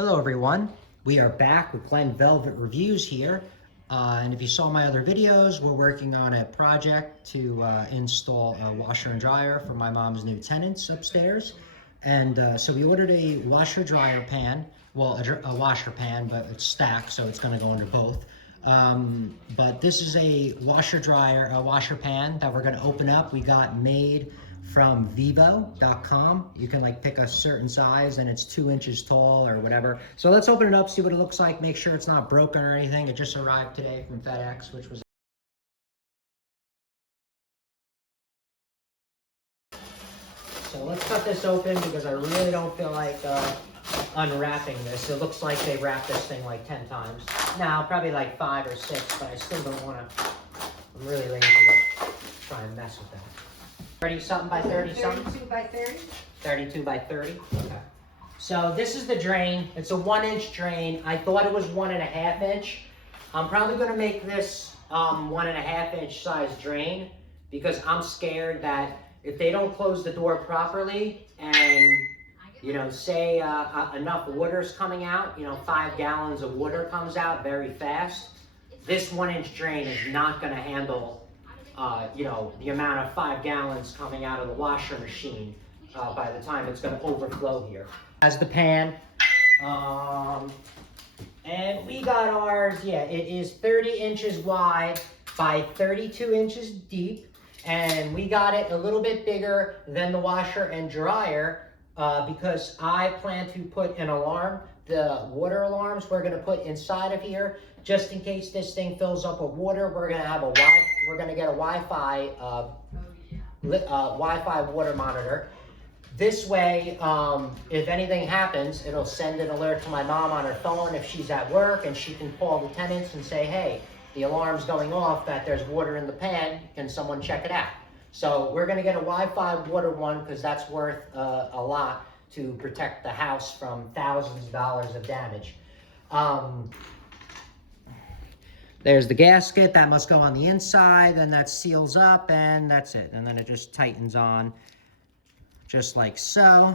Hello everyone, we are back with Glen Velvet Reviews here. And if you saw my other videos, we're working on a project to install a washer and dryer for my mom's new tenants upstairs. And so we ordered a washer dryer pan, well a washer pan, but it's stacked so it's going to go under both. But this is a washer pan that we're going to open up. We got made from vevo.com. You can like pick a certain size and it's 2 inches tall or whatever. So let's open it up, see what it looks like, make sure it's not broken or anything. It just arrived today from FedEx, which was... So let's cut this open because I really don't feel like unwrapping this. It looks like they wrapped this thing like 10 times. Now, probably like 5 or 6, but I still don't want to, I'm really lazy to try and mess with that. 30 something by 30 something? 32 by 30? 32 by 30, okay. So this is the drain. It's a 1-inch drain. I thought it was 1.5 inch. I'm probably gonna make this 1.5 inch size drain because I'm scared that if they don't close the door properly and, you know, say enough water's coming out, you know, 5 gallons of water comes out very fast, this 1-inch drain is not gonna handle you know, the amount of 5 gallons coming out of the washer machine by the time it's going to overflow here. As the pan, and we got ours, yeah, it is 30 inches wide by 32 inches deep, and we got it a little bit bigger than the washer and dryer because I plan to put an alarm. The water alarms we're going to put inside of here just in case this thing fills up with water. We're going to have we're going to get a Wi-Fi Wi-Fi water monitor. This way, if anything happens, it'll send an alert to my mom on her phone if she's at work, and she can call the tenants and say, hey, the alarm's going off that there's water in the pan. Can someone check it out? So we're going to get a Wi-Fi water one because that's worth a lot to protect the house from thousands of dollars of damage. There's the gasket that must go on the inside, and that seals up, and that's it. And then it just tightens on just like so,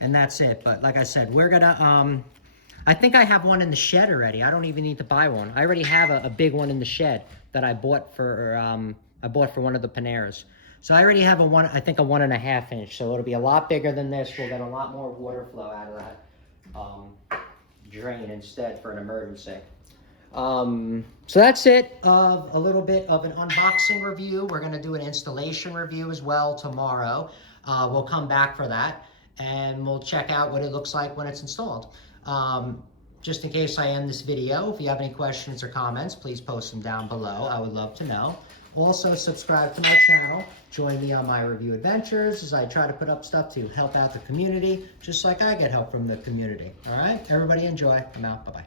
and that's it. But like I said, we're gonna, I think I have one in the shed already. I don't even need to buy one. I already have a big one in the shed that I bought for one of the Paneras. So I already have I think a 1.5 inch, so it'll be a lot bigger than this. We'll get a lot more water flow out of that drain instead for an emergency. So that's it of a little bit of an unboxing review. We're going to do an installation review as well tomorrow. We'll come back for that and we'll check out what it looks like when it's installed. Just in case I end this video, if you have any questions or comments, please post them down below. I would love to know. Also, subscribe to my channel. Join me on my review adventures as I try to put up stuff to help out the community, just like I get help from the community. All right? Everybody enjoy. I'm out. Bye-bye.